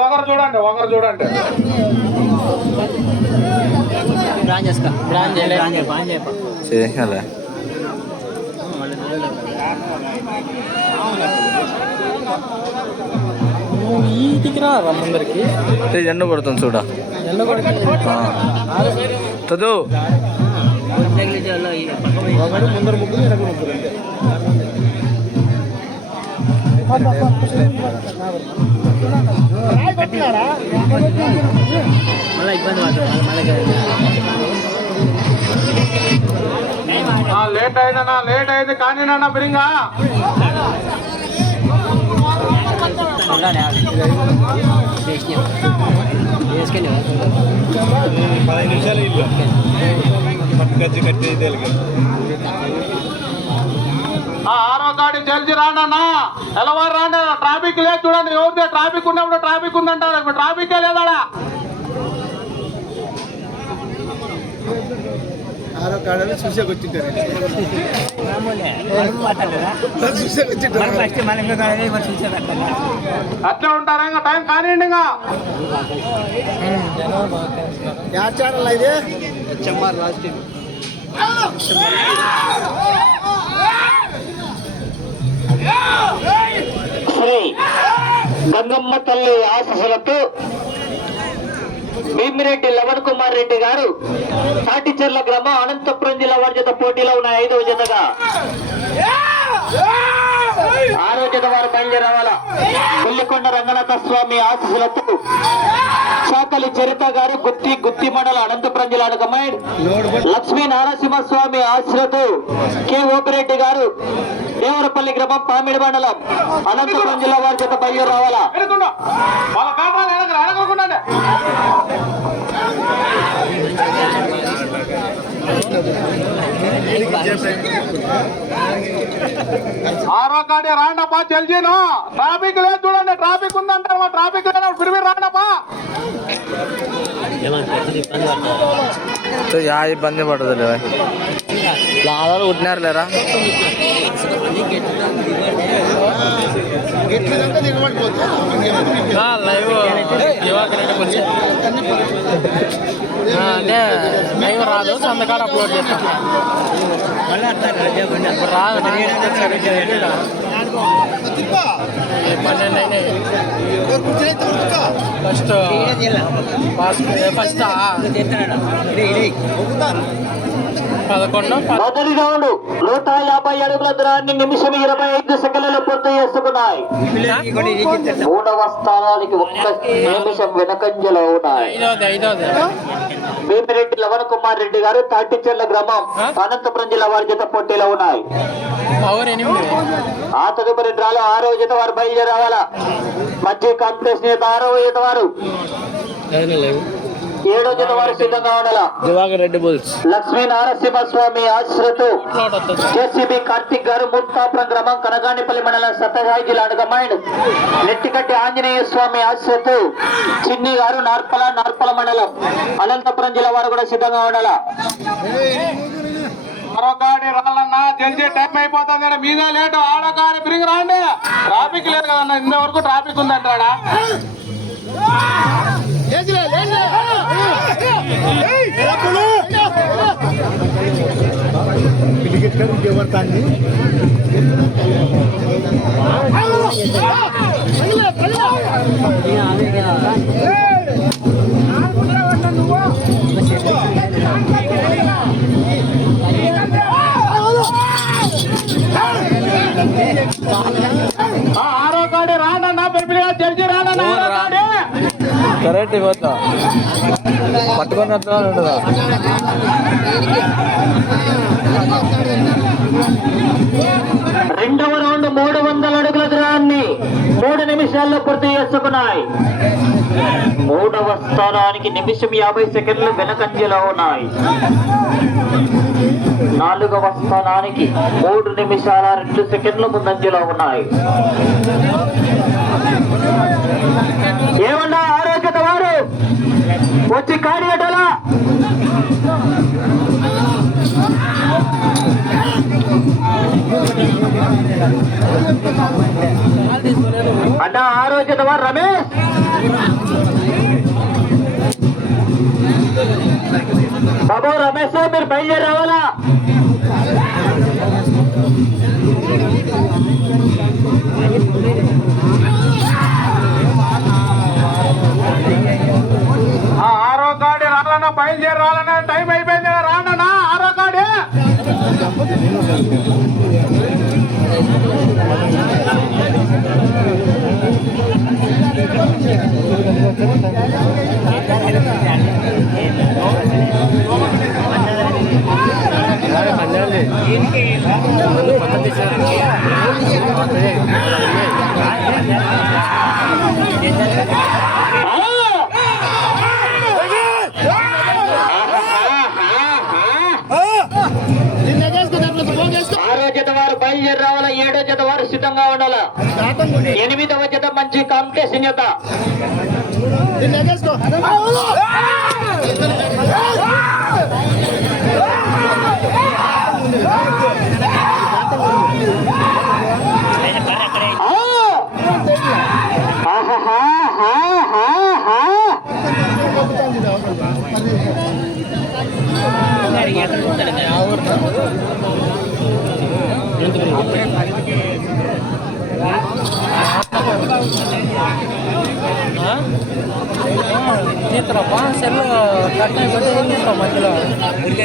ఒకరు చూడండి ఒకరు చూడండి. బ్రాండ్ చేసుకో బ్రాండ్ చేయలే. బ్రాండ్ చేయపా. చేయాలి నువ్వు ఈటికి రా ముందరికి ఎండ కొడుతుంది చూడ. ఎండ కొడుతుంది చదువు ఒకడు ముందర ముగ్గురు వెనక ముగ్గురు లేట్ అయిందన్నా లేట్ అయింది. కానీ నాన్న బిరింగా? వేసుకెళ్ళి నిమిషాలు ఇల్లు. పట్టు కట్టి తెలుగు ఆ ఆరో గాడి జల్జీ రాండన్నా ఎలవారు రాండి ట్రాఫిక్ లేదు చూడండి ఎవరిదే ట్రాఫిక్ ఉన్నప్పుడు ట్రాఫిక్ ఉందంటారు. ఇప్పుడు ట్రాఫిక్ లేదాడా? ఆరో కాడలు చూసేకి వచ్చింటారు అట్లే ఉంటారా? ఇంకా టైం కానివ్వండి ఇంకా. యా ఛానల్ ఇది? చెమ్మారు లాస్ట్ శ్రీ గంగమ్మ తల్లి ఆశీస్సులతో భీమిరెడ్డి లవణ్ కుమార్ రెడ్డి గారు తాటిచెర్ల గ్రామ అనంతపురం జిల్లా వారి జత పోటీలో ఉన్న ఐదవ జతగా. ఆరోగ్యత వారు బయలుదేరవాలా పుల్లికొండ రంగనాథ స్వామి ఆశీస్సులతో చాకలి చరిత గారు గుత్తి గుత్తి మండల అనంతపురం జిల్లా కమాండ్ లక్ష్మీ నారసింహ స్వామి ఆశీస్సులతో కె ఓపిరెడ్డి గారు దేవరపల్లి గ్రామం పామిడి మండలం అనంతపురం జిల్లా వారి చేత బయలు రావాలా? ఆరో గాడి రాండప్పా జల్జీను ట్రాఫిక్ లేదు చూడండి ట్రాఫిక్ ఉందంటారు మా ట్రాఫిక్ లేదు ఫిర్వి రాండప్పా. యా ఇబ్బంది పడదు లాదాలు ఉట్టినారు లేరా? లైవ్ అంటే లైవ్ రాదు సంతకాడ అప్లోడ్ చేస్తాం. ఇప్పుడు రాదు పన్నెండు అయినాయి. ఫస్ట్ ఫస్ట్ పదకొండు పద- మొదటి రౌండ్ నూట యాభై అడుగుల దూరాన్ని నిమిషం ఇరవై ఐదు సెకండ్లలో పూర్తి చేసుకున్నాయి. మూడవ స్థానానికి ఒక్క నిమిషం వెనకంజలో ఉన్నాయి. భీమిరెడ్డి లవణ్ కుమార్ రెడ్డి గారు తాటిచెర్ల గ్రామం అనంతపురం జిల్లా వారి జత పోటీలో ఉన్నాయి. ఆ తదుపరి డ్రాలో ఆరో జత వారు బయలుదేరావాలా మధ్య కాంపిటీషన్ యొక్క ఆరో జత వారు. ఏడో జత వారు సిద్ధంగా ఉండాలా? దివాకర్ రెడ్డి బుల్స్. లక్ష్మీ నారసింహ స్వామి ఆశ్రతో. జేసీబీ కార్తిక్ గారు ముత్తాపురం గ్రామం కనగానిపల్లి మండలం సత్యసాయి జిల్లా అడగమైండ్ నెట్టికట్టి ఆంజనేయ స్వామి ఆశ్రతో. చిన్ని గారు నార్పల నార్పల మండలం. అనంతపురం జిల్లా వారు కూడా సిద్ధంగా ఉండాలా? జల్జీ టైం అయిపోతుంది మీదే లేటు. ఆడో గాడి బిరింగ్ రాండి. ట్రాఫిక్ లేదు కదన్నా ఇంతవరకు ట్రాఫిక్ ఉందంటాడా టికెట్ కరెక్ట్ పోతా. పట్టుకొని వద్దా ఉండదా రెండవ రౌండ్ మూడు వందల అడుగుల దూరాన్ని మూడు నిమిషాల్లో పూర్తి చేసుకున్నాయి. మూడవ స్థానానికి నిమిషం యాభై సెకండ్లు వెనకంజలో ఉన్నాయి. నాలుగవ స్థానానికి మూడు నిమిషాల రెండు సెకండ్లు ముందంజలో ఉన్నాయి. ఏమన్నా ఆరోగ్యత వారు. వచ్చి కాడియటలా అన్న ఆరోగ్యత వారు రమేష్. బాబు రమేష్ మీరు బయలుదేరి రాలన్నా టైం అయిపోయింది రానన్నా ఆరో గాడి ఆరో జత వారు బయలుదేరి రావాలా ఏడో జత వారు సిద్ధంగా ఎనిమిదవ జత మంచి కాంపిటీషన్ జత ఆ!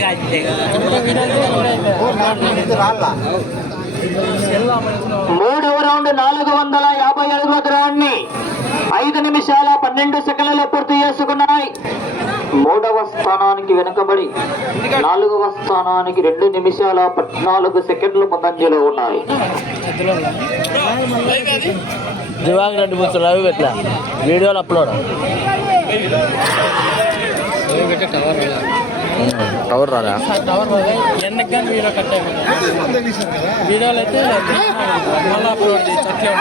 కాల్చితే సెల్ మూడవ రౌండ్ నాలుగు వందల యాభై అడుగుల దూరాన్ని ఐదు నిమిషాల పన్నెండు సెకండ్లలో పూర్తి చేసుకున్నాయి. మూడవ స్థానానికి వెనుకబడి నాలుగవ స్థానానికి రెండు నిమిషాల పద్నాలుగు సెకండ్లు ముందంజలో ఉన్నాయి. దివాంగ్ రెడ్డి పెట్టలే వీడియోలు అప్లోడ్? కవర్ రాదా టవర్ ఎందుకు కానీ వీడియో కట్ అయిపోయింది వీడియోలు అయితే మళ్ళీ అప్లోడ్ చేసి అట్లే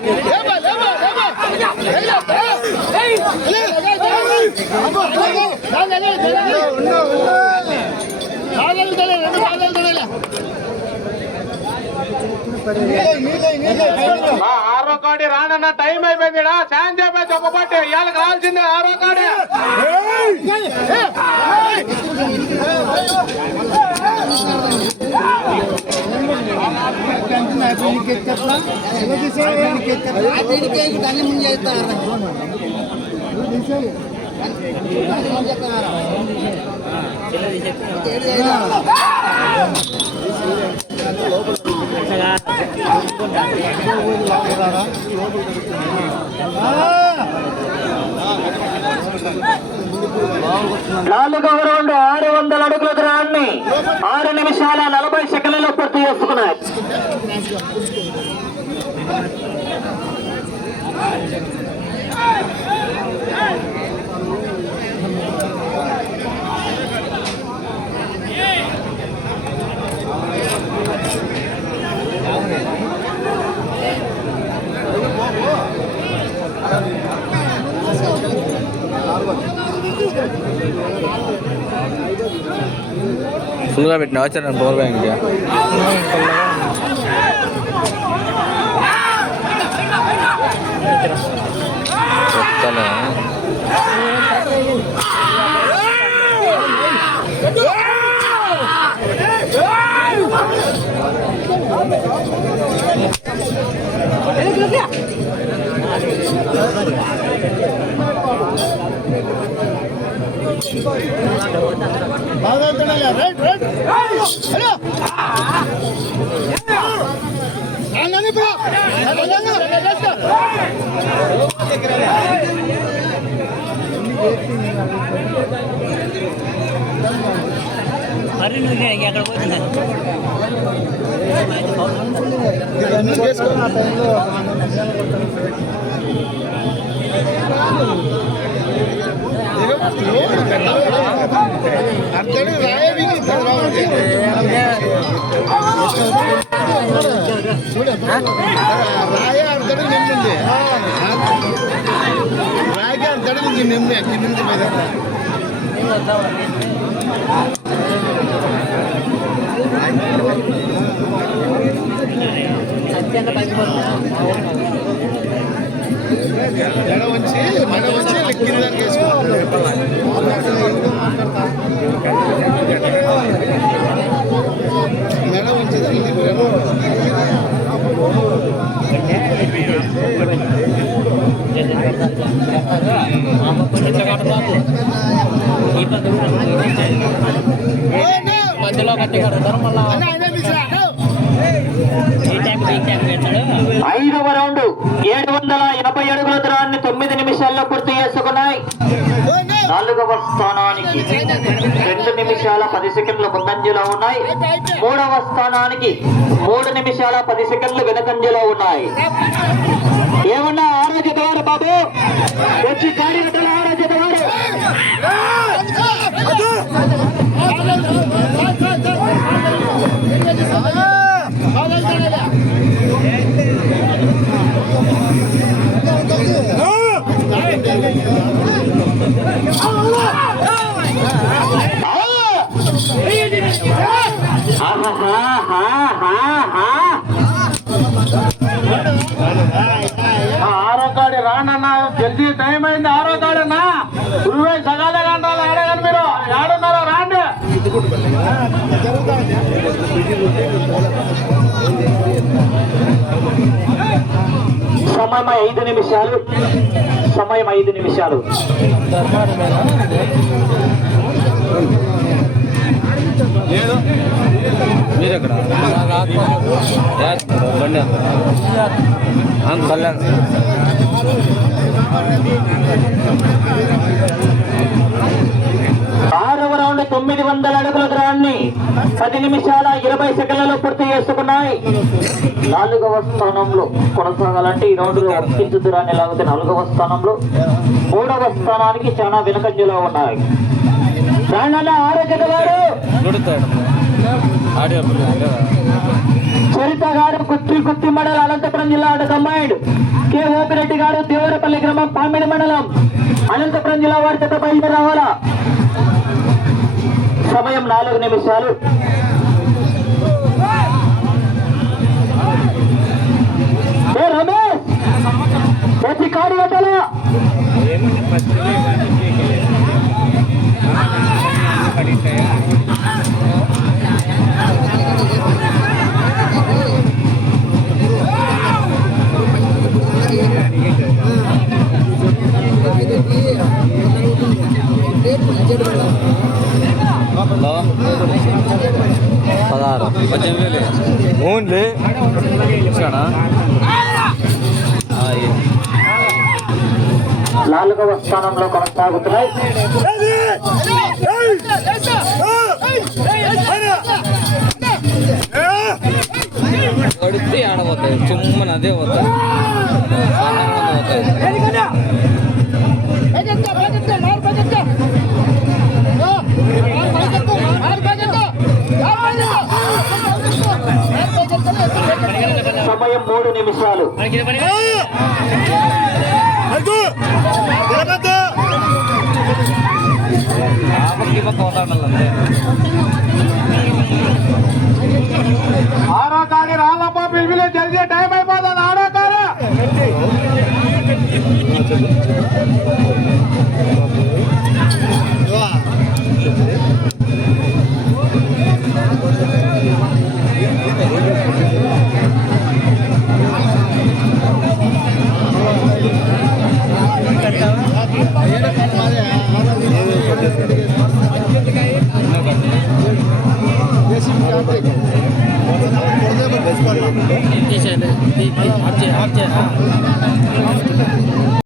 ఉంటుంది ఆ ఆరో గాడి రానన్న టైం అయిపోయింది శాన్ చెప్పే చెప్పబట్టి ఇవాళకి రావాల్సిందే ఆరో గాడి నాలుగవ రౌండ్ ఆరు వందల అడుగుల గ్రాన్ని ఆరు నిమిషాల నలభై సెకండ్లలో పూర్తి చేసుకున్నాయి. ఫుల్గా పెట్టినా వచ్చాను పవర్ బ్యాంక్ చెప్తాను మరి నువ్వు ఎక్కడ పోతున్నా అర్థం రాయవి రాయ అర్థం నిమ్మింది రాయకి అర్థం నిమ్మి కింద నుంచి మీద సత్యంగా మెడ వచ్చి మెడ వచ్చి కింద దానికి వేసుకోవాలి మెడ వచ్చి దానికి ఐదవ రౌండ్ ఏడు వందల ఎనభై అడుగుల దూరాన్ని తొమ్మిది నిమిషాల్లో పూర్తి చేసుకున్నాయి. నాలుగవ స్థానానికి రెండు నిమిషాల పది సెకండ్లు ముందంజలో ఉన్నాయి. మూడవ స్థానానికి మూడు నిమిషాల పది సెకండ్లు వెనకంజలో ఉన్నాయి. ఏమన్నా ఆరోగ్యతవారు బాబు? వచ్చి కాడి ఆరోగ్యతవారు ఆరో కాడి రాండన్నా జల్దీ టైం అయింది ఆరో సమయం ఐదు నిమిషాలు. సమయం ఐదు నిమిషాలు. ధర్మాడు మీరెక్కడ? బండి కళ్యాణ్ ఆరవ తొమ్మిది వందల అడుగుల దూరాన్ని పది నిమిషాల ఇరవై సెకండ్లలో పూర్తి చేసుకున్నాయి. నాలుగవ స్థానంలో కొనసాగాలంటే ఈ రౌండ్లో దూరాన్ని లాగితే నాలుగవ స్థానంలో మూడవ స్థానానికి చాలా వెనకంజలో ఉన్నాయి. రాణాల గారు చరిత గారు కుత్తి కుత్తి మండలం అనంతపురం జిల్లా ఆడ కంబైండ్ కె ఓపిరెడ్డి గారు దేవరపల్లి గ్రామం పామిడి మండలం అనంతపురం జిల్లా వారి చెత్త బయలుదేరి రావాలా? సమయం నాలుగు నిమిషాలు. ఏ రమేష్ ప్రతి కాడి కట్టాలా. పదహారు పద్దెనిమిది వేలు ఓన్లీ ఇచ్చాడా నాలుగవ స్థానంలో కొనసాగుతున్నాయి పడితే ఆడబోతాయి చుమ్మని అదే పోతాయి పోతాయి నిమిషాలు. ఆరో కాడి రాళ్ళప్ప పిలిపిలే జల్దీ టైం అయిపోతుంది ఆరో కాడు